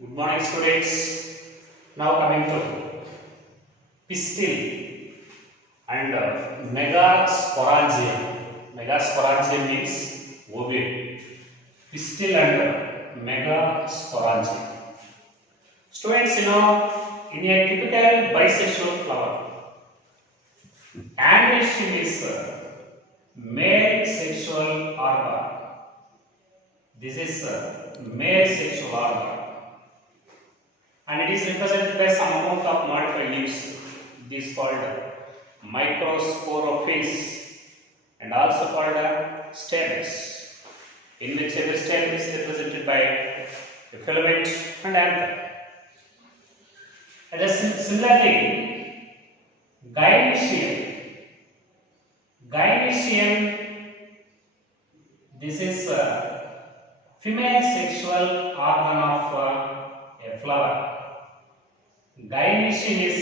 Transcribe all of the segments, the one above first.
Good morning, students. Now coming to pistil and megasporangium. Megasporangium means ovate. Pistil and megasporangium. Students, in a typical bisexual flower, androecium is male sexual organ. This is male sexual organ, and it is represented by some amount of modified leaves. This is called microsporophylls and also called stamens, in which every stamen is represented by a filament and anther. And similarly, gynoecium, this is female sexual organ of a flower. Gynoecium is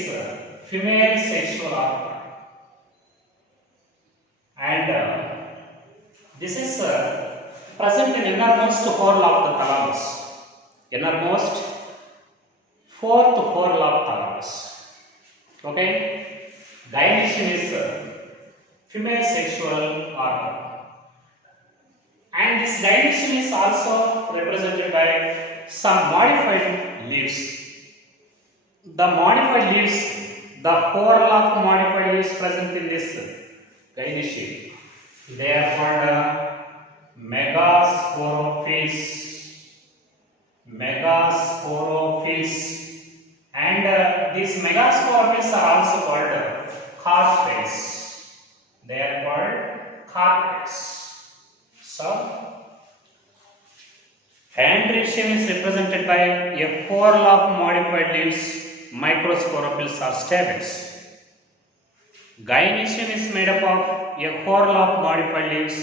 female sexual organ, and this is present in innermost whorl of the thalamus. Innermost fourth whorl of thalamus. Okay, gynoecium is female sexual organ, and this gynoecium is also represented by some modified leaves. The modified leaves, the whorl of modified leaves present in this gynoecium, they are called megasporophylls. And these megasporophylls are also called carpels. They are called carpels. So, androecium is represented by a whorl of modified leaves, microsporophylls or stamens. Gynoecium is made up of a whorl of modified leaves,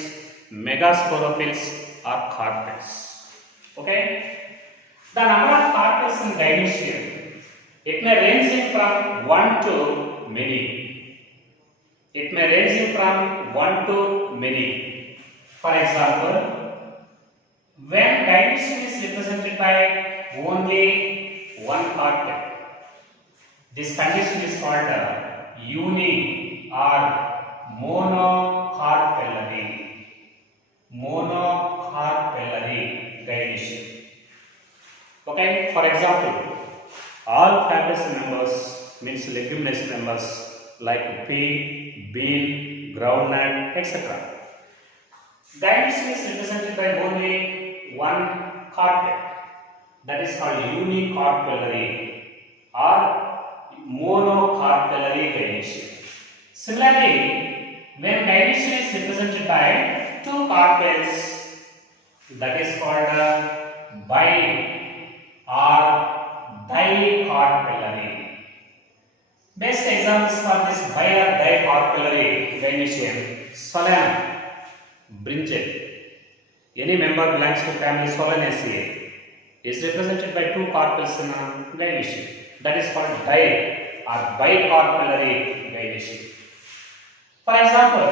megasporophylls or carpels. Okay? The number of carpels in gynoecium, it may range from 1 to many. It may range from 1 to many. For example, when gynoecium is represented by only one carpel, this condition is called uni or monocarpellary. Monocarpellary gynoecium. Okay, for example, all fabaceous members means leguminous members like pea, bean, groundnut, etc. Gynoecium is represented by only one carpel, that is called unicarpellary or monocarpellary gynoecium. Similarly, when gynoecium is represented by two carpels, that is called bi or dicarpellary. Best examples for this bi or dicarpellary gynoecium: solanum, brinjal. Any member belongs to family Solanaceae is represented by two carpels in a gynoecium. That is called di or bicarpellary gynoecium. For example,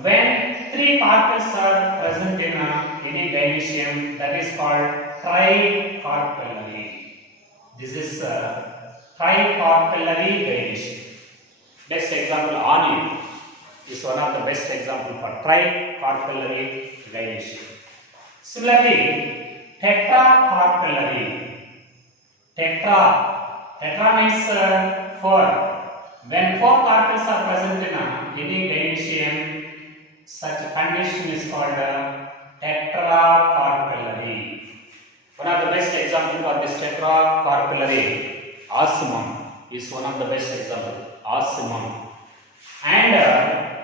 when three carpels are present in any gynoecium, that is called tricarpellary. This is tricarpellary gynoecium. Next example, onion is one of the best example for tricarpellary gynoecium. Similarly, tetracarpellary. Tetra means four. When four carpels are present in any gynoecium, such a condition is called tetracarpellary. One of the best example for this tetracarpellary, osmum is one of the best example. Osmum. And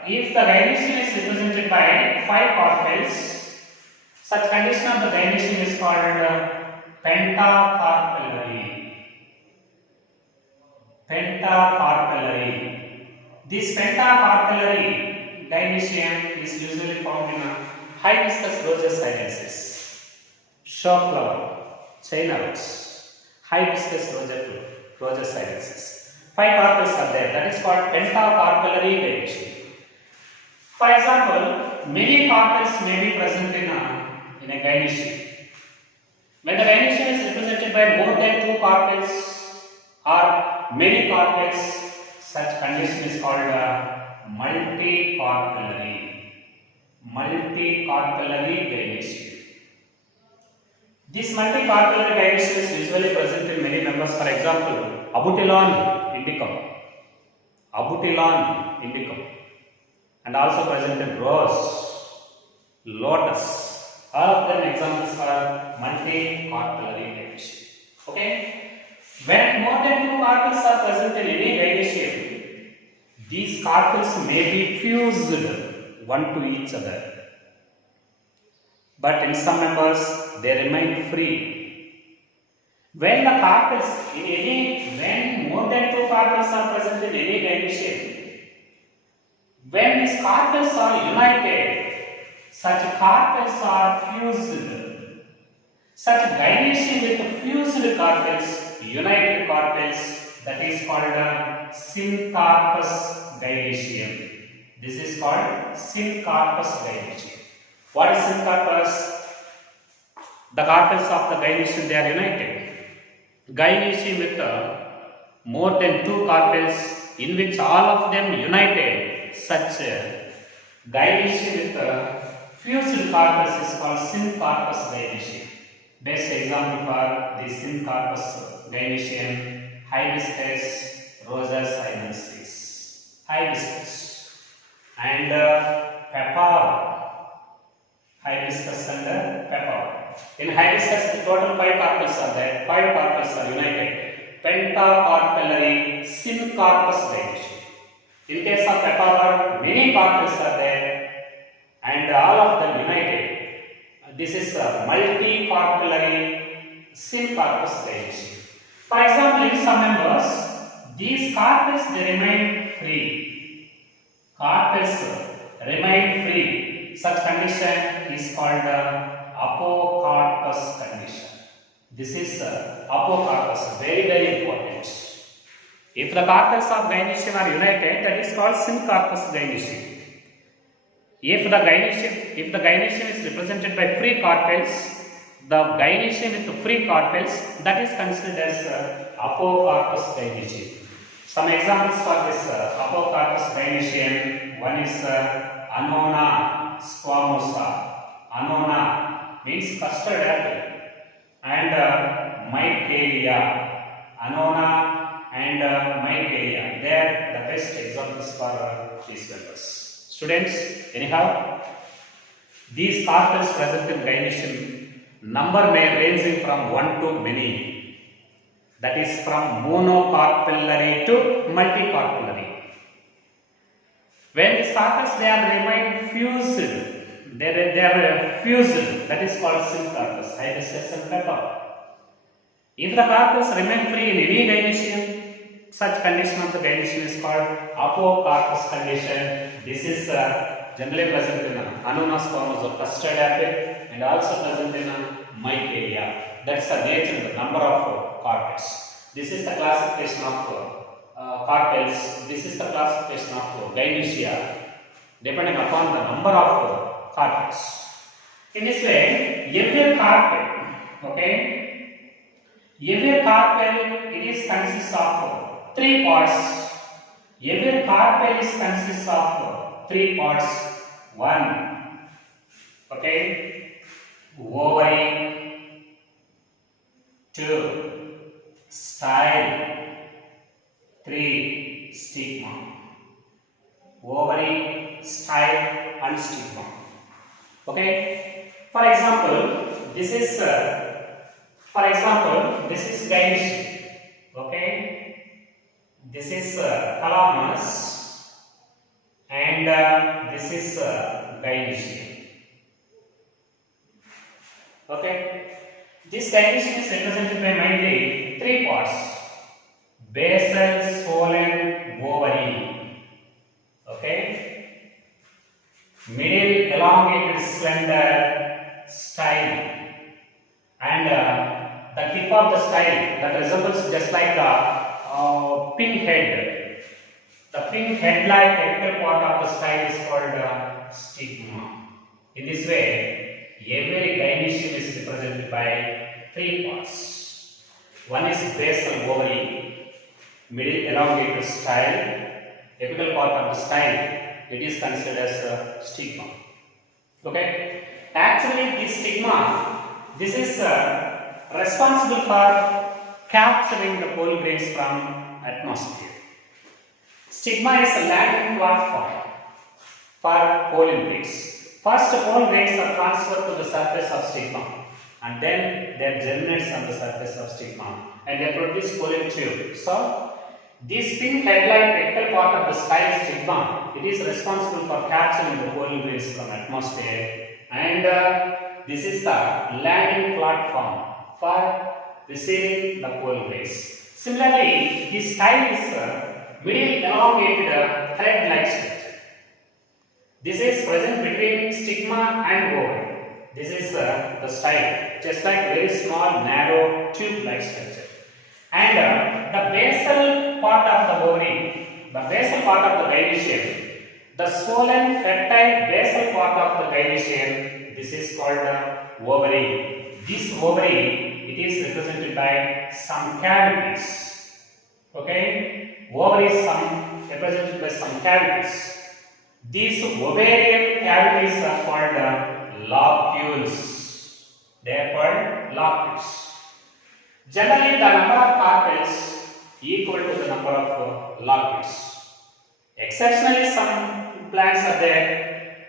if the gynoecium is represented by five carpels, such condition of the gynoecium is called pentacarpellary. Pentacarpellary. This pentacarpellary gynoecium is usually found in hibiscus rosea sinensis, show flower, China rose, hibiscus rosea sinensis. Five carpels are there. That is called pentacarpellary gynoecium. For example, many carpels may be present in a gynoecium. When the gynoecium is represented by more than two carpels or many carpels, such condition is called multicarpellary. Multicarpellary gynoecium. This multicarpellary gynoecium is usually present in many members. For example, Abutilon indicum, and also present in rose, lotus. All of them examples are multicarpellary gynoecium. Okay. When more than two carpels are present in any gynoecium, these carpels may be fused one to each other. But in some members, they remain free. When the carpels when more than two carpels are present in any gynoecium, when these carpels are united, such carpels are fused. Such gynoecium with fused carpels, united carpels, that is called syncarpous gynoecium. This is called syncarpous gynoecium. What is syncarpous? The carpels of the gynoecium, they are united. Gynoecium with more than two carpels in which all of them united, such gynoecium with fused carpels is called syncarpous gynoecium. Best example for the syncarpous gynoecium, hibiscus, roses hibiscus, and pepper. Hibiscus and pepper. In hibiscus, the total 5 carpels are there. 5 carpels are united. Pentacarpellary syncarpous gynoecium. In case of pepper, many carpels are there, and all of them united. This is a multicarpellary syncarpous gynoecium. For example, in some members, these carpels they remain free. Carpels remain free. Such condition is called apocarpous condition. This is apocarpous, very important. If the carpels of gynoecium are united, that is called syncarpous gynoecium. If the gynoecium is represented by free carpels, the gynoecium with free carpels, that is considered as apocarpous gynoecium. Some examples for this apocarpous gynoecium, one is Annona squamosa. Annona means custard apple, and Michaelia. Annona and Michaelia, they are the best examples for these members. Students, anyhow, these carpels present in gynoecium number may ranging from 1 to many. That is from monocarpellary to multicarpellary. When these carpels they are remain fused, they are fused. That is called syncarpous, hibiscus and pepper. If the carpels remain free in any gynoecium, such condition of the gynoecium is called apocarpous condition. This is generally present in Annona squamosa, custard apple, and also present in Michaelia. That's the nature, the number of carpels. This is the classification of carpels. This is the classification of gynoecia, depending upon the number of carpels. In this way, every carpel, every carpel it consists of 3 parts. Every carpel consists of 3 parts. 1, ovary. 2, style. 3, stigma. Ovary, style, and stigma. Okay. For example, this is gynoecium. Okay. This is thalamus, and this is gynoecium. Okay. This gynoecium is represented by mainly 3 parts: basal, swollen, ovary. Okay. Middle, elongated, slender, style, and the tip of the style that resembles just like the pin head. The pin head-like ectal part of the style is called stigma. In this way, every gynoecium is represented by three parts. One is basal ovary, middle elongated style, apical part of the style. It is considered as a stigma. Okay. Actually, this stigma, this is responsible for capturing the pollen grains from atmosphere. Stigma is a landing platform for pollen grains. First, pollen grains are transferred to the surface of stigma, and then they germinate on the surface of stigma, and they produce pollen tube. So, this pink headline apical part of the style stigma, it is responsible for capturing the pollen grains from atmosphere, and this is the landing platform for receiving the pollen grains. Similarly, this style is middle elongated thread-like structure. This is present between stigma and ovary. This is the style, just like very small, narrow, tube-like structure. And the basal part of the ovary, the basal part of the gynoecium, the swollen, fertile basal part of the gynoecium, this is called the ovary. This ovary, it is represented by some cavities. Okay, ovary is represented by some cavities. These ovarian cavities are called locules. They are called locules. Generally, the number of carpels equal to the number of locules. Exceptionally, some plants are there,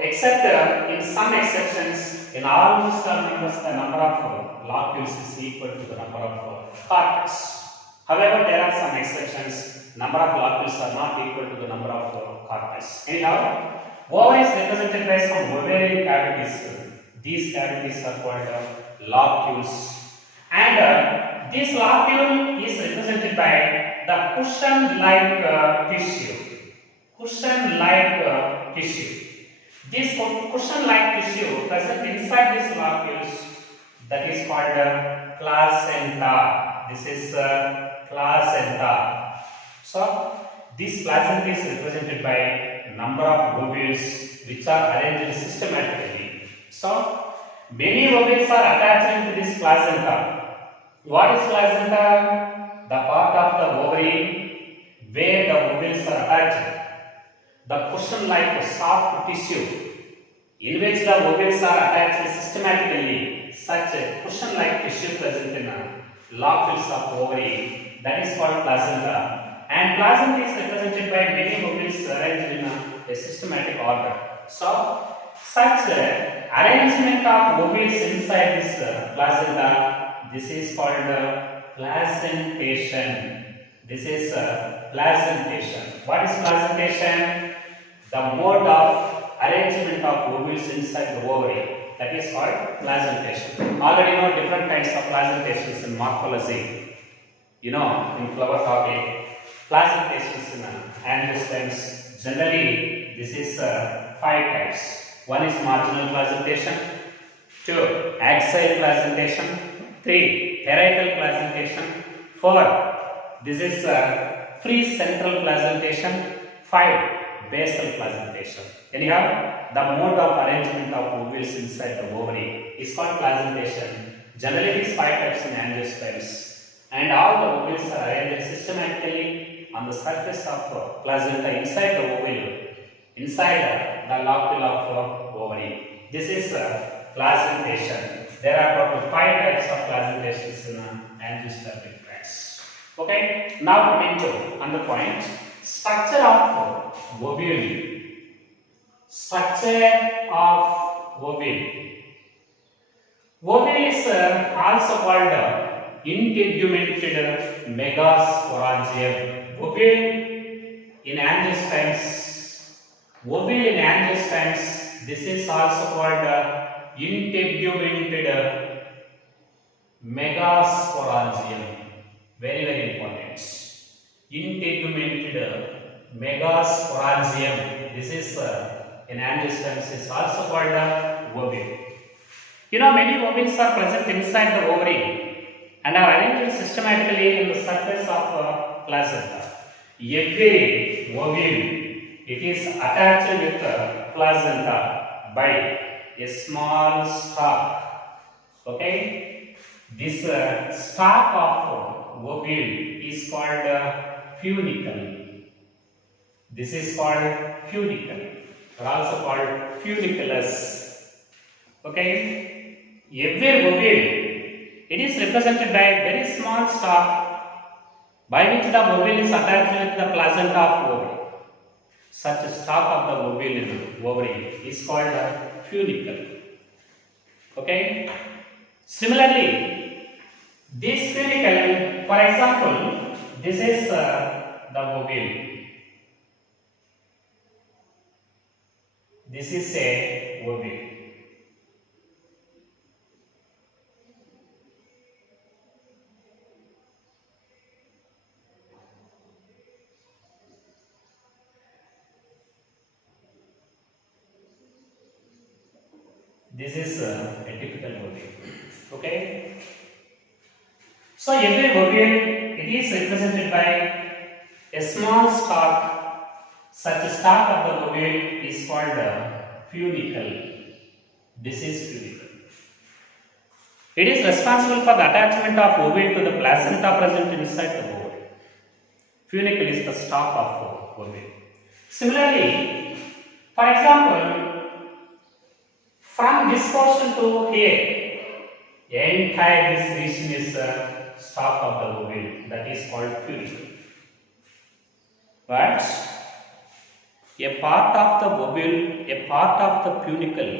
except in some exceptions, in almost all members, the number of locules is equal to the number of carpels. However, there are some exceptions. Number of locules are not equal to the number of carpels. Anyhow, ovary is represented by some ovarian cavities. These cavities are called locules. And this locule is represented by the cushion-like tissue. Cushion-like tissue. This cushion-like tissue present inside these locules, that is called placenta. This is placenta. So, this placenta is represented by number of ovules which are arranged systematically. So, many ovules are attached to this placenta. What is placenta? The part of the ovary where the ovules are attached. The cushion-like soft tissue in which the ovules are attached systematically. Such a cushion-like tissue present in locules of ovary, that is called placenta. And placenta is represented by many ovules arranged in a systematic order. So, such arrangement of ovules inside this placenta, this is called placentation. This is placentation. What is placentation? The mode of arrangement of ovules inside the ovary. That is called placentation. Already know different kinds of placentations in morphology. You know, in flower topic, placentations in angiosperms. Generally, this is 5 types. One is marginal placentation, 2 axial placentation, 3 parietal placentation, 4 this is free central placentation, 5 basal placentation. Anyhow, the mode of arrangement of ovules inside the ovary is called placentation. Generally, these 5 types in angiosperms, and all the ovules are arranged systematically on the surface of placenta inside the ovule, inside the locule of ovary. This is placentation. There are total 5 types of placentations in angiospermic plants. Okay, now coming to another point, structure of ovule. Structure of ovule. Ovule is also called integumented megasporangium. Ovule in angiosperms. Ovule in angiosperms. This is also called integumented megasporangium. Very, very important. Integumented megasporangium. This is in angiosperms is also called ovule. You know, many ovules are present inside the ovary and are arranged systematically in the surface of placenta. Every ovule, it is attached with placenta by a small stalk. Okay, This stalk of ovule is called funicle. This is called funicle, or also called funiculus. Okay, every ovule, it is represented by a very small stalk by which the ovule is attached with the placenta of ovary. Such a stalk of the ovary is called a funicle. Okay. Similarly, this funicle, for example, this is the ovule. This is a ovule. This is a typical ovule. Okay. So every ovule, it is represented by a small stalk. Such a stalk of the ovule is called a funicle. This is funicle. It is responsible for the attachment of ovule to the placenta present inside the ovary. Funicle is the stalk of ovule. Similarly, for example, from this portion to here, entire this region is the stalk of the ovule, that is called funicle. But a part of the ovule, a part of the funicle,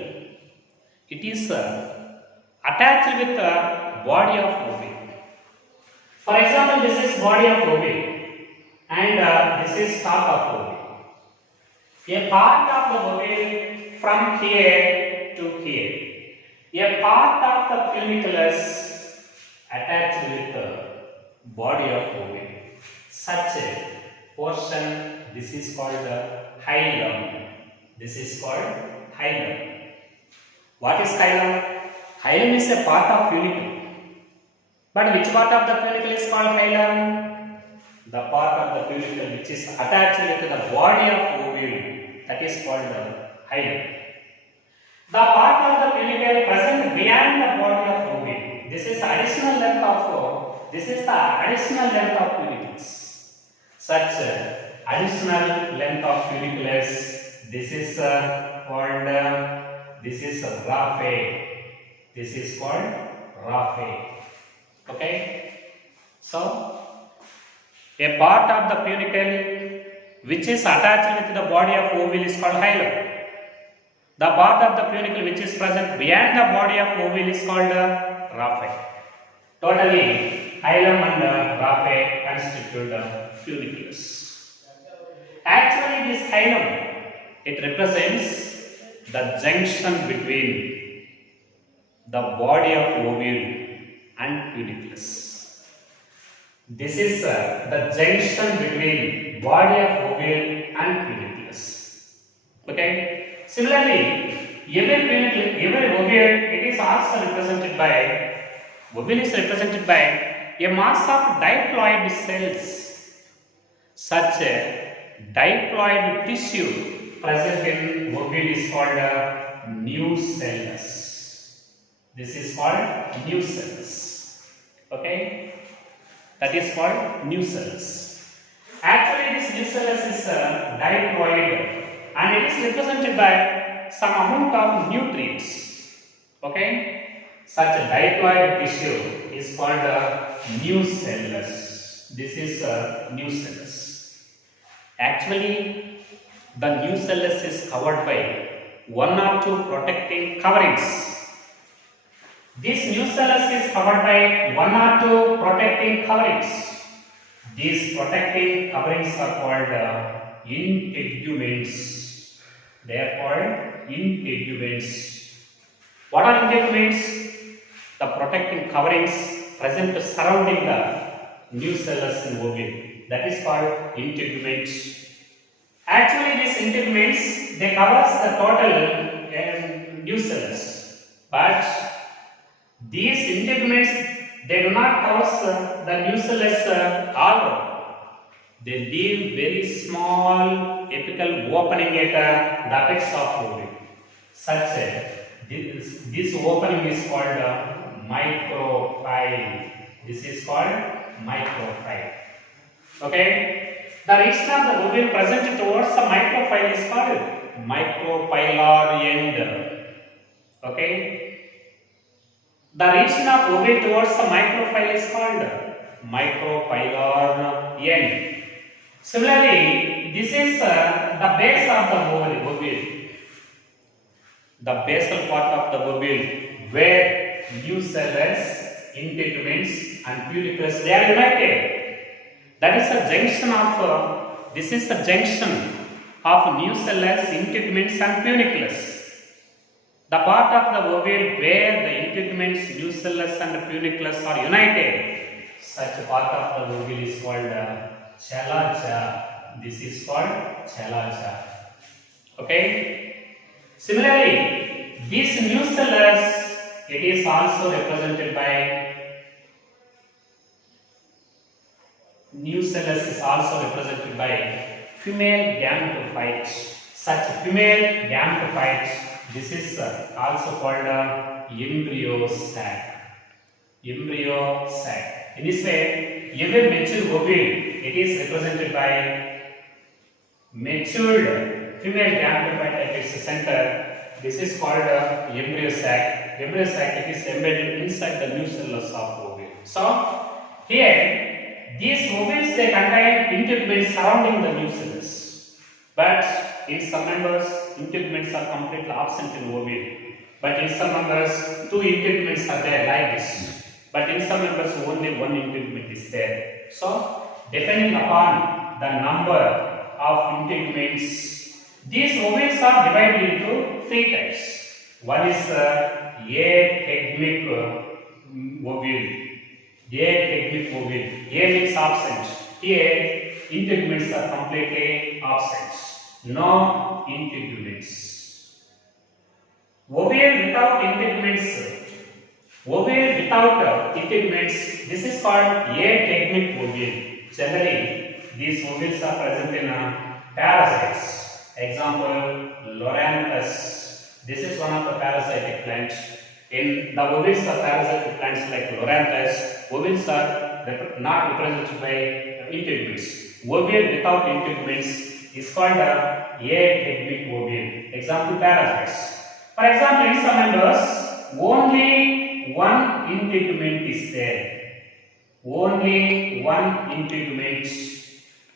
it is attached with the body of ovule. For example, this is body of ovule and this is stalk of ovule. A part of the ovule from here to here. A part of the funiculus attached with the body of ovule. Such a portion, this is called the hilum. This is called hilum. What is hilum? Hilum is a part of funicle. But which part of the funicle is called hilum? The part of the funicle which is attached with the body of ovule, that is called the hilum. The part of the funicle present beyond the body of ovule. This is the additional length of funicles. Such additional length of funiculus. This is called this is raphe. This is called raphe. Okay. So a part of the funicle which is attached with the body of ovule is called hilum. The part of the funicle which is present beyond the body of ovule is called raphe. Totally, hilum and raphe constitute the funiculus. Actually, this hilum, it represents the junction between the body of ovule and funiculus. This is the junction between body of ovule and funiculus. Okay. Similarly, every ovule, it is also represented by, ovule is represented by a mass of diploid cells. Such a diploid tissue present in ovule is called a nucellus. This is called nucellus. Okay, that is called nucellus. Actually, this nucellus is diploid and it is represented by some amount of nutrients. Okay, such a diploid tissue is called a nucellus. This is a nucellus. Actually, the nucellus is covered by one or two protecting coverings. This nucellus is covered by one or two protecting coverings. These protecting coverings are called integuments. They are called integuments. What are integuments? The protecting coverings present surrounding the nucellus in ovule. That is called integuments. Actually, these integuments, they covers the total nucellus, but these integuments, they do not cover the nucellus all around. They leave very small apical opening at the apex of ovule. Such a this opening is called micropyle. This is called micropyle. Okay. The region of the ovule present towards the micropyle is called micropylar end. Okay. The region of ovule towards the micropyle is called micropylar end. Similarly, this is the base of the ovule. The basal part of the ovule where nucellus, integuments and pellicles they are united. That is the junction of this is the junction of nucellus, integuments and pellicles. The part of the ovule where the integuments, nucellus and pellicles are united, such part of the ovule is called chalaja. This is called chalaja. Okay. Similarly, this nucellus it is also represented by female gametophytes. Such female gametophytes, this is also called embryo sac. Embryo sac. In this way, every mature ovule it is represented by matured female gametophyte at its center. This is called embryo sac. Embryo sac it is embedded inside the nucellus of ovule. So here these ovules they contain integuments surrounding the nucellus, but in some members integuments are completely absent in ovule. But in some members two integuments are there like this. But in some members only one integument is there. So depending upon the number of integuments, these ovules are divided into three types. One is ategmic ovule. Ategmic ovule. A means absent. Here integuments are completely absent. No integuments. Ovule without integuments. Ovule without integuments. This is called ategmic ovule. Generally, these ovules are present in parasites. Example, Loranthus. This is one of the parasitic plants. In the ovules of parasitic plants like Loranthus, ovules are not represented by integuments. Ovule without integuments is called ategmic ovule. Example, parasites. For example, in some members, only one integument is there. Only one integument.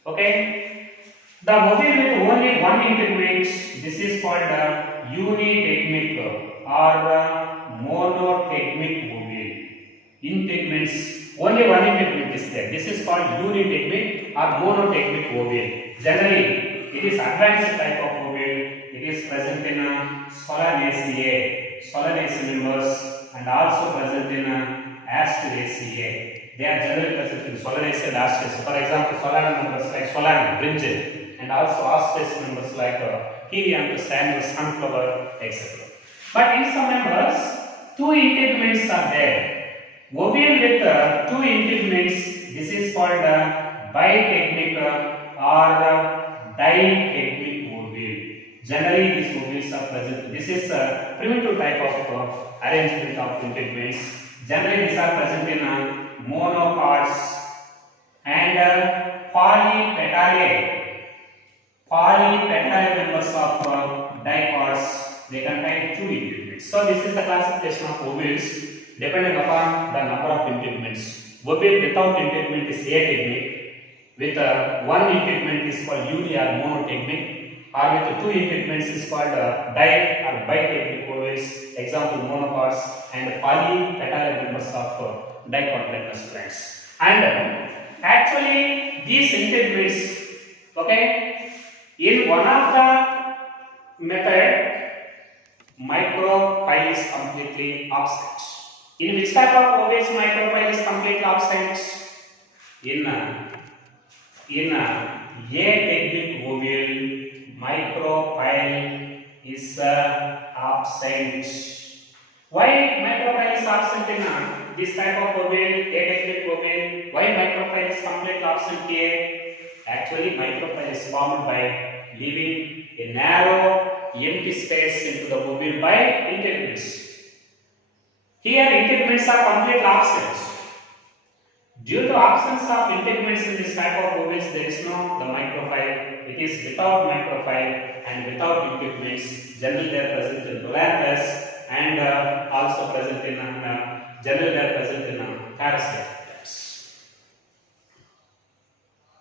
Okay. The ovule with only one integument, this is called unitegmic or monotegmic ovule. Integuments, only one integument is there. This is called unitegmic or monotegmic ovule. Generally, it is advanced type of ovule. It is present in Solanaceae members and also present in Asteraceae. They are generally present in Solanaceae and Asteraceae. For example, Solana members like Solana, brinjal, and also Asteraceae members like Helianthus, Sandus, sunflower, etc. But in some members, two integuments are there. Ovule with two integuments, this is called bitegmic or ditegmic ovule. Generally, these ovules are present. This is a primitive type of arrangement of integuments. Generally, these are present in monocots and polypetalae. Polypetalae members of dicots, they contain two integuments. So, this is the classification of ovules depending upon the number of integuments. Ovule without integument is ategmic, with one integument is called uni or monotegmic, or with two integuments is called di or bitegmic ovules. Example, monocots and polypetalae members of dicotyledonous plants. And actually, these integuments, okay, in one of the method, micropyle is completely absent. In which type of ovules micropyle is completely absent? In ategmic ovule, micropyle is absent. Why micropyle is absent in this type of ovule, ategmic ovule? Why micropyle is completely absent here? Actually, micropyle is formed by leaving a narrow empty space into the ovule by integuments. Here integments are completely absent. Due to absence of integments in this type of ovaries, there is no the microphyll. It is without microphyll and without integments. Generally, they are present in Dolanthus and also present in generally they are present in parasite.